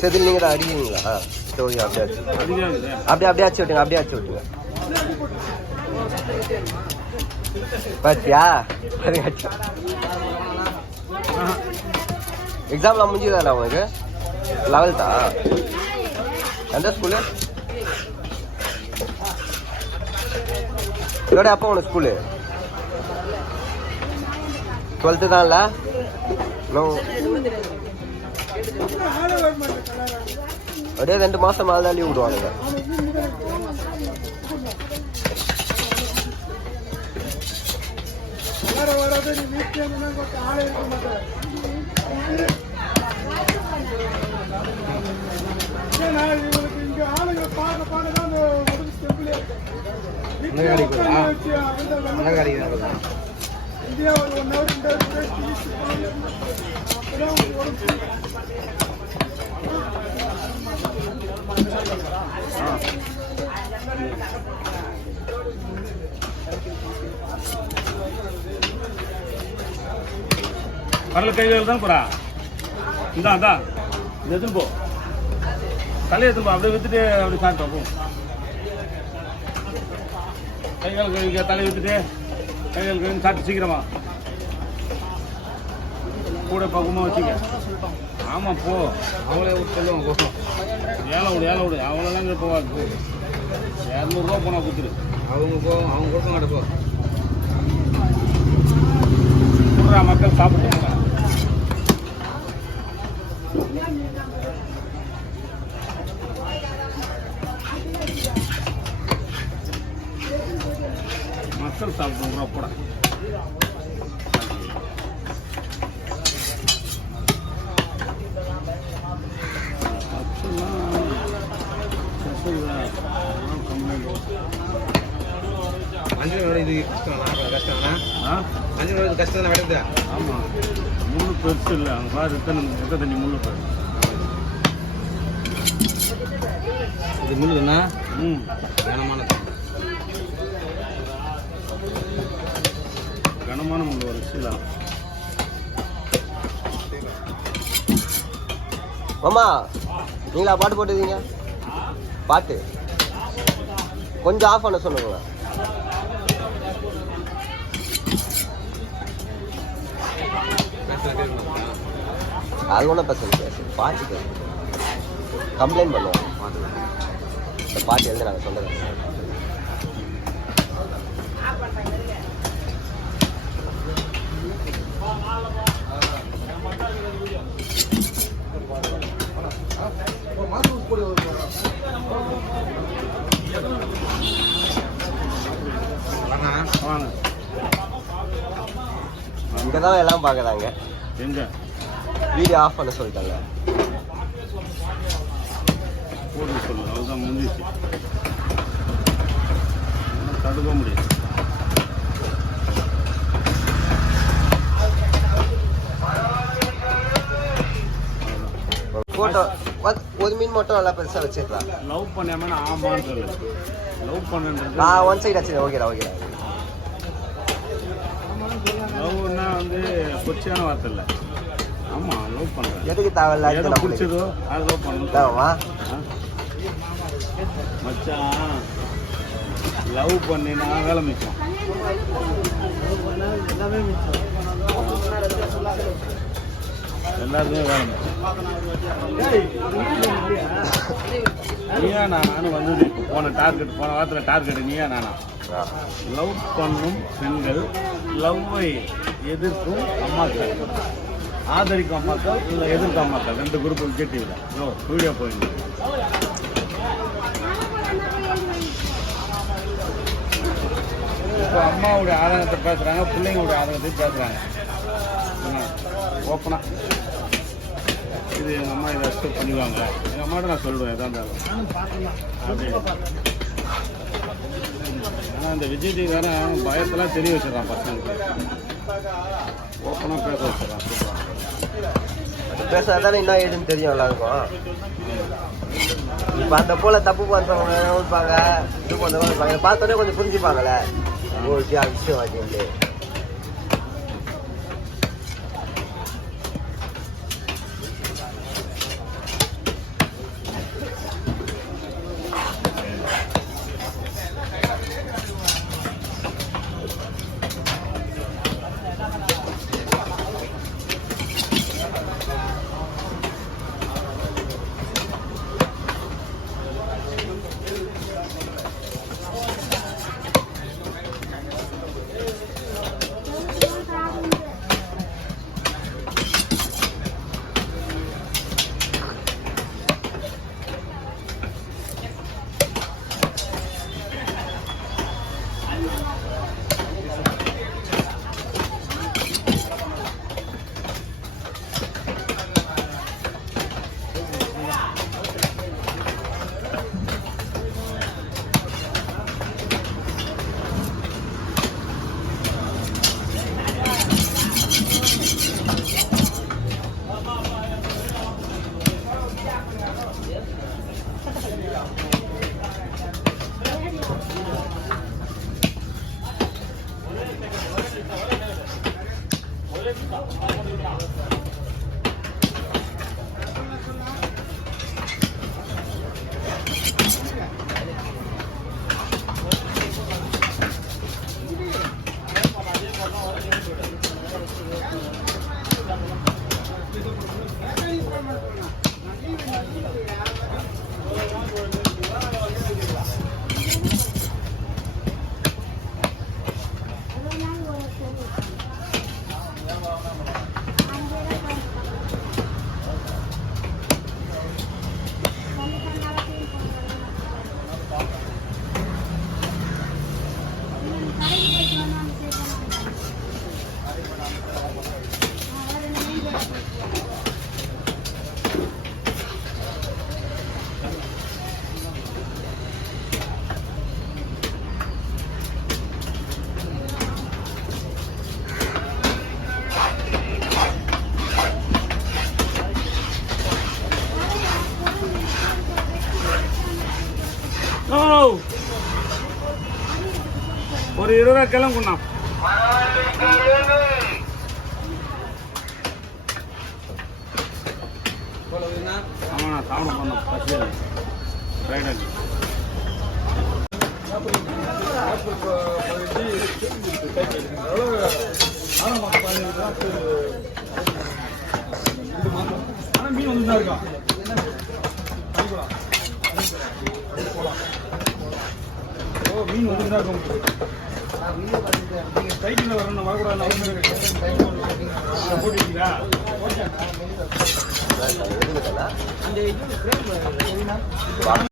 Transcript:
செதில் நீங்கள் தான் அடிக்கிறீங்களா? ஸ்டோரி அப்படியே ஆச்சு விட்டுங்க. பாத்தியா எக்ஸாம்லாம் முடிஞ்சுதாடா உனக்கு? 11th எந்த ஸ்கூலு? இதோட அப்போ உனக்கு ஸ்கூலு 12th தான்ல? அப்படியே 2 மாசம் மேலே தான் லீவ் விடுவானுங்க. கடல கைகள் தான் போறா. இந்தா எதுன்னு போ, தலையை எடுத்து போ, அப்படியே வித்துட்டு அப்படி சாப்பிட்டோம். போ, கைகள் கழுவிக்க, தலையை வித்துட்டு கைகள் கழுவி சாப்பிட்டு சீக்கிரமா கூட பக்கமாக வச்சுக்க. ஆமாம் போ, அவளே விட்டு சொல்லுவாங்க. போ, ஏழை விடு, அவ்வளோதாங்க போவாது. 200 ரூபா போனால் கொடுத்துரு. அவங்க கொடுக்க மாட்டேன். போ, கொடுறா, மக்கள் சாப்பிட்டு மக்கள் சாப்பிடுவோம். போட இது கஷ்டம் நடக்குது. ஆமாம், முள்ளு பெருசு இல்லை. அங்கே பாரு, எத்தனை தண்ணி முள்ளு பாரு. இது முள்ளுன்னா கனமான முள்ளு ஒரு சீலா. மாமா நீங்களா பாட்டு போட்டுருக்கீங்க? பாட்டு கொஞ்சம் ஆஃப் பண்ண சொல்லுங்க. அது ஒன்றும் பிரச்சனை பேசு, பாட்டு பேசு. கம்ப்ளைண்ட் பண்ணுவோம். இந்த பாட்டு எழுதி நாங்கள் சொல்லுறோம். இங்கதான் எல்லாம் பாக்குறாங்க. எங்க வீடியோ ஆஃப் பண்ண சொல்லிட்டாங்க. போட்டு சொல்லு, அதுதான் முடிஞ்சிச்சு. தடுக்க முடியாது. போட்டோ ஒரு மீன் மட்டும் நல்லா பெருசா வச்சிருக்கலாம். லவ் பண்ணாம நான் ஆமான்னு சொல்லு. லவ் பண்ணுன்றது நான் ஒன் சைடு வச்சு ஓகேடா. லவ்னா வந்து கொச்சியான வார்த்தை இல்லை. ஆமா, லவ் பண்றேன். எதுக்கு தேவையில்ல? எதை பிடிச்சதோ அது லவ் பண்ணணும். மச்சான், லவ் பண்ணினா வேலை மிச்சம். எல்லாருமே வேலை மிச்சம். நீயா நானும் வந்தது போன வாரத்தில் டார்கெட் நீயா நானா. லவ் பண்ணும் பெண்கள், லவ்வை எதிர்க்கும் அம்மாக்கள், ஆதரிக்கும் அம்மாக்கள், இல்லை எதிர்க்கும் அம்மாக்கள், 2 குரூப் கேட்டீங்க. வீடியோ போயிடுங்க. இப்போ அம்மாவுடைய ஆதங்கத்தை பேசுகிறாங்க, பிள்ளைங்களுடைய ஆதங்கத்தையும் பேசுகிறாங்க. ஓப்பனா இது எங்கள் அம்மா இதை அக்செப்ட் பண்ணிக்குவாங்க. எங்கள் அம்மாட்ட நான் சொல்லுவேன் எதாக இருந்தாலும் அப்படின்னு. ஆனால் இந்த விஜய் டிவிக்காரன் பயத்தெல்லாம் தெரிய வச்சிடறான் பசங்களுக்கு. ஓப்பனாக பேச வச்சிடறான். பேசாதானே இன்னும் ஏதுன்னு தெரியும் எல்லாருக்கும். இப்போ அந்த போல தப்பு பண்ணுறவங்க இருப்பாங்க, இது பண்ணுறவங்க இருப்பாங்க. பார்த்தோன்னே கொஞ்சம் புரிஞ்சுப்பாங்களே, ஒரு விஷயம் அப்படின்ட்டு. ஒரு 20 ரூபா கிளம்புண்ணா. ஆமாண்ணா சாப்பிட போனோம் பசியில் ரைட். ஆனால் மீன் வந்து தான் இருக்கா ஓ மீன் வந்து தான் இருக்கும். நீங்கள் சைக்கிளில் வரணும் வரக்கூடாது போட்டுருக்கீங்களா? எடுத்துக்கிட்டா